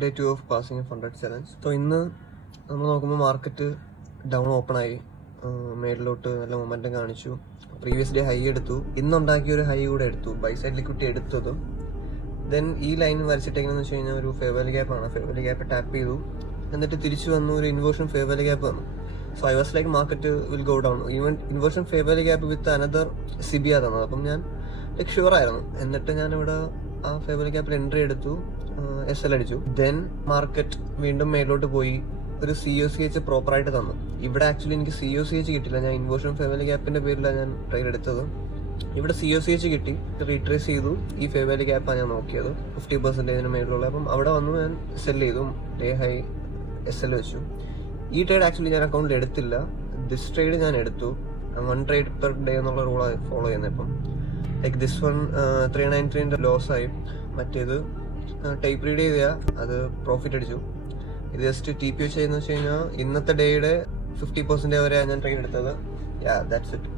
Day 2 of passing 100 challenge. So ഇന്ന് നമ്മൾ നോക്കുമ്പോൾ മാർക്കറ്റ് ഡൗൺ ഓപ്പൺ ആയി, മേളിലോട്ട് നല്ല മൊമെന്റം കാണിച്ചു. പ്രീവിയസ് ഡേ ഹൈ എടുത്തു, ഇന്നുണ്ടാക്കിയ ഒരു ഹൈ കൂടെ എടുത്തു, ബൈ സൈഡ് ലിക്വിഡിറ്റി എടുത്തതും. ദെൻ ഈ ലൈൻ വരച്ചിട്ടെങ്ങനെയെന്ന് വെച്ച് കഴിഞ്ഞാൽ ഒരു ഫെയർ വാല്യൂ ഗ്യാപ്പ് ആണ്. ഫെയർ വാല്യൂ ഗ്യാപ്പ് ടാപ്പ് ചെയ്തു, എന്നിട്ട് തിരിച്ചു വന്നു ഒരു ഇൻവേർഷൻ ഫെയർ വാല്യൂ ഗ്യാപ്പ് വന്നു. So I was like market will go down, even inversion fair value gap with another സിബിയ തന്നത്. അപ്പം ഞാൻ ലൈക്ക് ഷുവർ ആയിരുന്നു. എന്നിട്ട് ഞാനിവിടെ ആ ഫെയർ വാല്യൂ ഗ്യാപ്പിൽ എൻട്രി എടുത്തു, SL അടിച്ചു. ദെൻ മാർക്കറ്റ് വീണ്ടും മേലോട്ട് പോയി ഒരു COCH പ്രോപ്പറായിട്ട് തന്നു. ഇവിടെ ആക്ച്വലി എനിക്ക് COCH കിട്ടില്ല, ഞാൻ ഇൻവേർഷൻ ഫെയർ വാല്യൂ ഗ്യാപ്പിന്റെ പേരിലാണ് ഞാൻ ട്രേഡ് എടുത്തത്. ഇവിടെ COCH കിട്ടി, റീട്രേസ് ചെയ്തു. ഈ ഫെയർ വാല്യൂ ഗ്യാപ്പാണ് ഞാൻ നോക്കിയത് 50% മേലുള്ള. അപ്പം അവിടെ വന്നു ഞാൻ സെൽ ചെയ്തു, ഡേ ഹൈ SL വെച്ചു. ഈ ട്രേഡ് ആക്ച്വലി ഞാൻ അക്കൗണ്ടിൽ എടുത്തില്ല, ദിസ് ട്രേഡ് ഞാൻ എടുത്തു. 1 ട്രേഡ് പെർ ഡേ എന്നുള്ള റൂളാണ് ഫോളോ ചെയ്യുന്നത്. ഇപ്പം ലൈക്ക് ദിസ് വൺ 393 ലോസ് ആയി. മറ്റേത് ടൈപ്പ് റീഡ് ചെയ്താൽ അത് പ്രോഫിറ്റ് അടിച്ചു. ഇത് ജസ്റ്റ് TP ചെയ്യുന്ന വെച്ച് കഴിഞ്ഞാൽ ഇന്നത്തെ ഡേയുടെ 50% വരെ ഞാൻ ട്രേഡ് എടുത്തത്. യാ, ദാറ്റ്സ് ഇറ്റ്.